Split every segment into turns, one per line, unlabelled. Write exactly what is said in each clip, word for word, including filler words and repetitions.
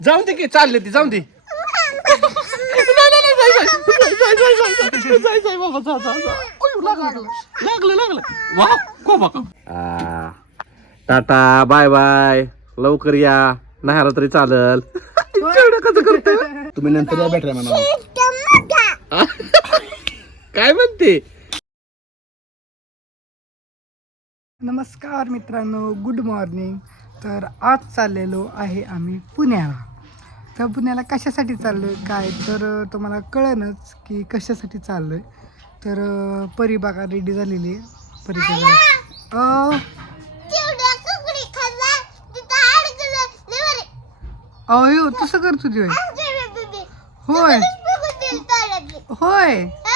जाऊन दे की चालले ती जाऊन दे लागलं लागलं वा को बाका टाटा बाय बाय लवकर या नाही आला तरी चालल कसं करतो
तुम्ही नंतर या बॅटरी म्हणा
काय म्हणते.
नमस्कार मित्रांनो, गुड मॉर्निंग. तर आज चाललेलो आहे आम्ही पुण्याला. तर पुण्याला कशासाठी चाललो आहे काय तर तुम्हाला कळनच की कशासाठी चाललो आहे. तर परी बागा रेडी झालेली आहे. परीच्या अयो तसं करतो ते होय होय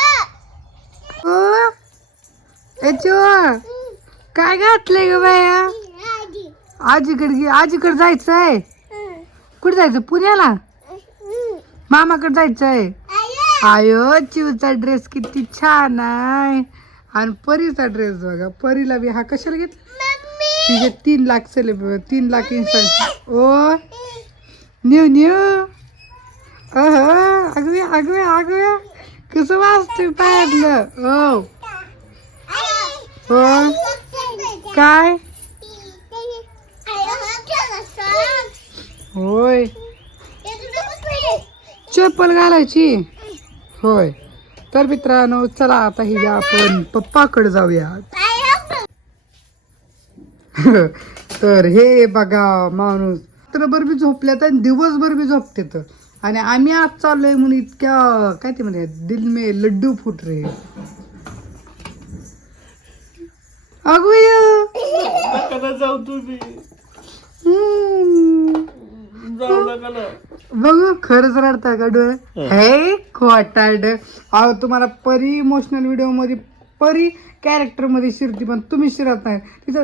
याचो काय घातलंय ग बाया. आजीकडे गे आजीकडे जायचंय. कुठे जायचं पुण्याला मामाकडे जायचंय. आयो चिवचा ड्रेस किती छान आहे आणि परीचा ड्रेस बघा. परीला बी हा कशाला घेतला. तिचे तीन लाख सेलिब्रेट तीन लाख इन्स्टा ओ न्यू न्यू अह अगवे अगवे अगवे कसं वाचतोय पायातलं. हो हो काय होय चप्पल घालायची होय. तर मित्रांनो चला आता ही आपण पप्पाकडे जाऊया. तर हे बघा माणूस रात्रभर बी झोपल्यात आणि दिवसभर बी झोपते तर आणि आम्ही आज चाललोय म्हणून इतक्या काय ते म्हणे दिल में लड्डू फुट रे. अगोया
जाऊ तुम्ही
बघू खरंच रडताय का डोळे हे खोटारड. अहो तुम्हाला परी इमोशनल व्हिडिओ मध्ये परी कॅरेक्टर मध्ये शिरती पण तुम्ही शिरत नाही तिथं.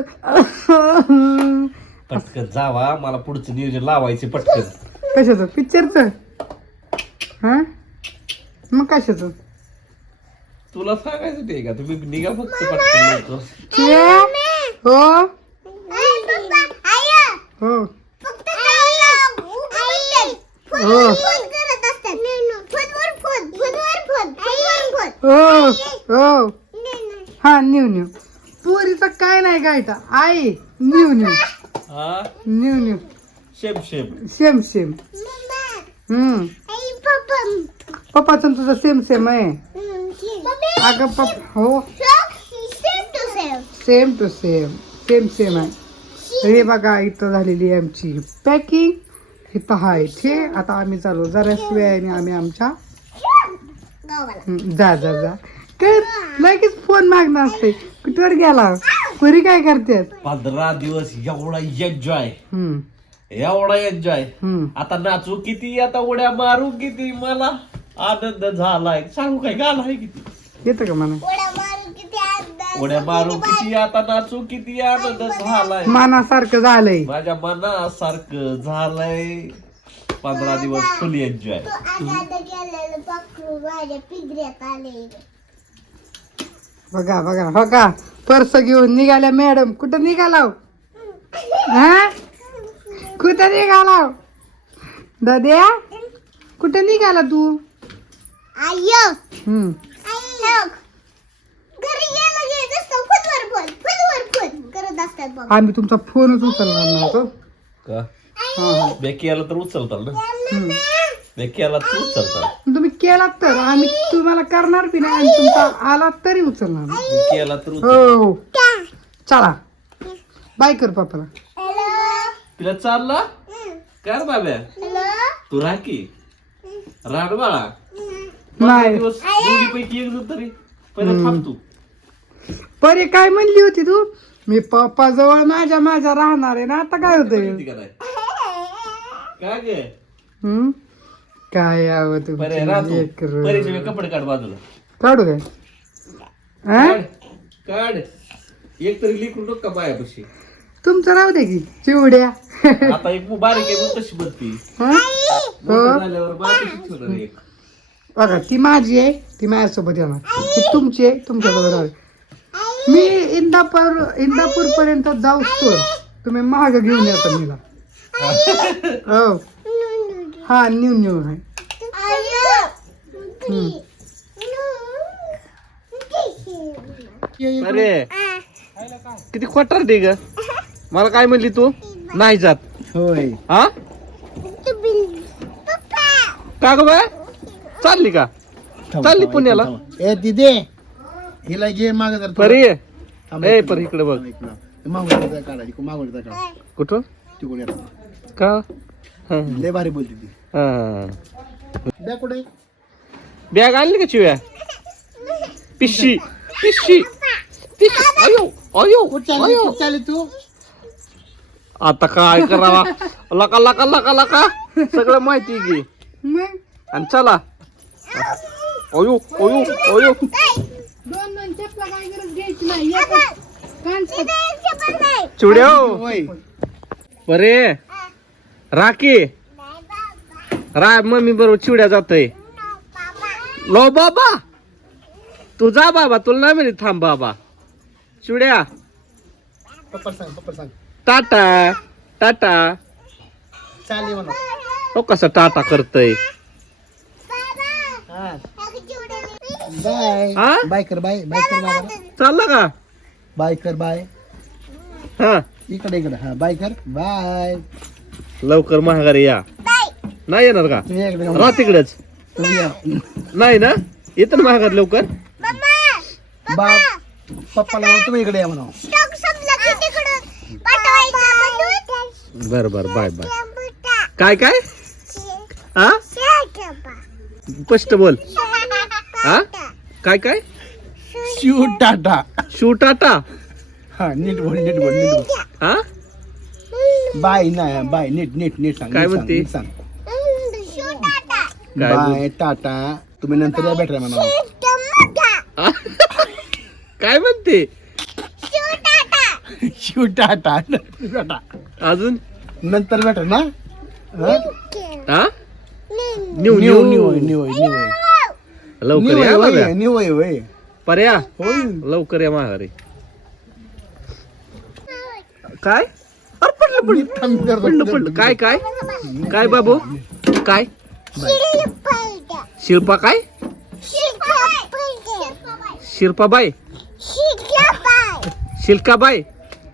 पटकन जावा मला पुढचं नियोजन लावायचे पटकन.
कशाचं पिक्चरचं हा मग कशाचं
तुला सांगायचं ते का तुम्ही निघा फक्त पटकन लवकर.
हो हो हो हो हो हा न्यू न्यू पोरीचा काय नाही गायटा आई न्यू न्यू
हा
new new
shame shame
same same हम्म पप्पाचं तुझं सेम सेम आहे. अगं पप्पा हो same to same same same आहे. हे बघा इथं झालेली आहे आमची पॅकिंग. इथं आहे ते आता आम्ही चालू जरा वेळाने आम्ही आमच्या जा जा जा काय लगेच फोन मागणं असते. कुठवर गेला पुरी काय करते.
पंधरा दिवस एवढा एन्जॉय
हम्म
एवढा एन्जॉय.
हम्म
आता नाचू किती आता उड्या मारू किती मला आनंद झालाय सांगू काय गाणं आहे किती
येतं का मला
उड्या मारू किती आता नाचू किती आनंद झालाय
मनासारखं झालंय
माझ्या मनासारखं झालंय. पंधरा दिवस फुल एन्जॉय.
बघा बघा हो का पर्स घेऊन निघाल्या मॅडम. कुठं निघाला हा कुठं निघाला दाद्या कुठं निघाला तू. हम्म आम्ही तुमचा फोनच उचलणार नव्हतो
का
हा
बेकी आला तर उचलताल ना.
हम्म.
बेकी आला तर उचलताल.
तुम्ही केलात तर आम्ही तुम्हाला करणार बी नाही आणि तुमचा आला तरी उचलणार नाही.
बेकी आला तर उचल.
हो चला बाय कर पापाला.
तिला चालला कर बाब्या तू राखी राड बाळा.
नाही
दिवस दोन्ही पैकी एक जण तरी पहिला थांब तू.
परे काय म्हणली होती तू मी पप्पा जवळ माझ्या माझ्या राहणार आहे ना. आता काय होतंय
माहिती का नाही? काय गे
हम्म काय यावं तू
बरे राहतो परीचे कपडे काढ बाजूला
काढू काय हा?
काढ काढ एक तरी लिखून नको का बायापाशी.
तुमचं राहू दे की चिवड्या
आता एक बारीक आहे मग कशी बनती
हा?
मोठं झाल्यावर बारीक ठेवणार एक.
बघा ती माझी आहे ती माझ्यासोबत येणार ती तुमची आहे तुमच्यासोबत राहू. मी इंदापूर इंदापूर पर्यंत जाऊच तर तुम्ही माग घेऊन येता मीला. हो हा न्यू न्यू आहे.
अरे किती खोटार दे ग. मला काय म्हणली तू नाही जात.
होय
हा का ग बाय चालली का चालली पुण्याला.
ए दिदे हिला घे माग जर
परी ए परी इकडे बघ.
मागवडीचा काढा इकडे मागवडीचा काढा
कुठं
तिकडे येतो.
का हा.
लय भारी बोलते ती.
हा.
बॅग कुठे
बॅग आणली का चिव्या. पिशी पिशी पिशी. अयो अयो
कुठं चालली
अयो
कुठं चालली तू
आता काय करावा. लका लका लका लका सगळं माहिती आहे की.
मग
आणि चला अयो अयो अयो
दोन दोन चपला काय गरज घ्यायची नाही. एकच कांचच.
चिवड्या
होय
बरे राखी रा मम्मी बरोबर चिवड्या जातोय. लो बाबा तू जा बाबा तुला नाही म्हणत थांब बाबा. चिवड्या
पप्पा सांग पप्पा सांग
टाटा टाटा.
चालली म्हणा
हो कसा टाटा करतय.
बाय
हा?
बाय कर बाय बाय कर बाबा
चालला का
बाय कर बाय
हा
इकडे इकडे हा बाय कर बाय
लवकर महागारी या. नाही येणार का
तुम्ही इकडे
राह तिकडेच.
तुम्ही या.
नाही ना येतं ना महागारी लवकर.
बा पप्पाला तुम्ही इकडे या म्हणा
बर बर बाय बाय. काय काय हा स्पष्ट बोल. हा काय काय
शिव टाटा
शू टाटा
हा नीट बोल नीट बोल नीट बोल
हा
बाय नाही बाय नीट नीट नीट सांग
काय
नीट सांग,
म्हणते?
नीट सांग
काय बोल-
बाय टाटा तुम्ही नंतर या भेटला म्हणा
आ? काय म्हणते
शिव टाटा टाटा
अजून
नंतर भेटेल ना हा?
हा new
new
new
new new new
लवकर या बाबा.
न्यू आहे होय
पर्या
होय
लवकर या महागारी. काय अरे पडलं पडलं
थांब जरा.
पडलं पडलं काय काय काय बाबू काय शिल्पा काय शिल्पाबाई शिल्काबाई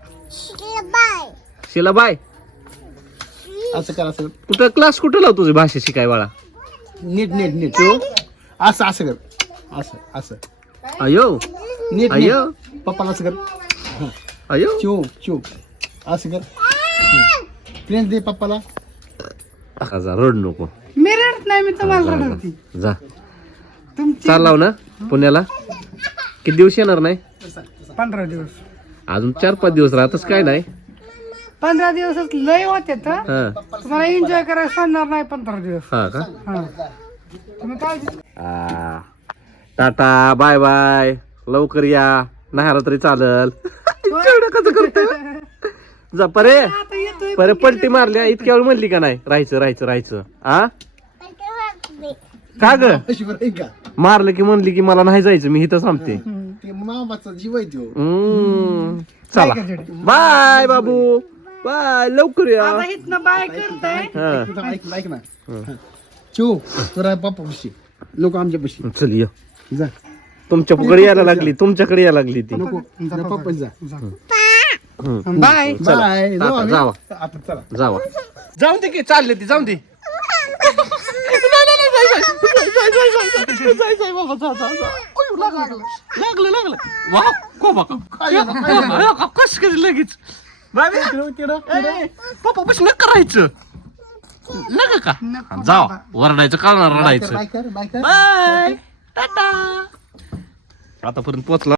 शिलाबाई.
असं कर असं कर.
कुठं क्लास कुठं लावतो तुझी भाषा शिकाय बाळा.
नीट नीट नीट असं असं कर असं असं
अयो
नीट
अयो
नीट पप्पाला असं कर
अयो
चिव चिव असं कर प्लेन दे पप्पाला
जा रड नको.
मी रडत नाही मी तुम्हाला
जा,
रडवते.
जा. जा
तुमची
चाललाव ना पुण्याला. किती दिवस येणार नाही
पंधरा दिवस
अजून चार पाच दिवस राहतच काय नाही.
पंधरा दिवसच लय होते तर
हा
तुम्हाला एन्जॉय करायला सांगणार नाही पंधरा दिवस.
हा का
हा तुम्ही काय
आ, टाटा बाय बाय लवकर या नाही आला तरी चालल. केवढं कसं करतोय. जा परे
आता येतोय
परे पलटी मारल्या इतक्या वेळ म्हणली का नाही राहायचं राहायचं राहायचं आ का ग
अशी बरं आहे का
मारलं की म्हणली की मला नाही जायचं मी इथं थांबते.
ते मामाचा जीव आहे तो
हम्म, चला बाय बाबू बाय लवकर या.
आता इथनं बाय करताय.
हा
तू थांब, ऐक ऐक ना चिव तुला पप्पा पशी लोक आमच्या पशी
चल ये
जा
तुमच्याकडे यायला लागली तुमच्याकडे यायला लागली ती.
नको जा पप्पा जा
हम्म.
बाय
बाय जाऊ
आता
आम्ही.
जावा.
आता चला
जावा जाऊन दे की चालले ती जाऊन दे. नाही, नाही, नाही, जाय, जाय, जाय, जाय, जाय, जाय, जाय, जाय, बाबा, जा, जा, जा. अयो, लागलं, लागलं लागलं वा को बाका कस कधी लगेच बाबा ए, पप्पा बस न करायचं नका का जावा वरडायचं काढणार रडायचं.
बाय कर बाय कर
बाय टाटा आतापर्यंत पोचला.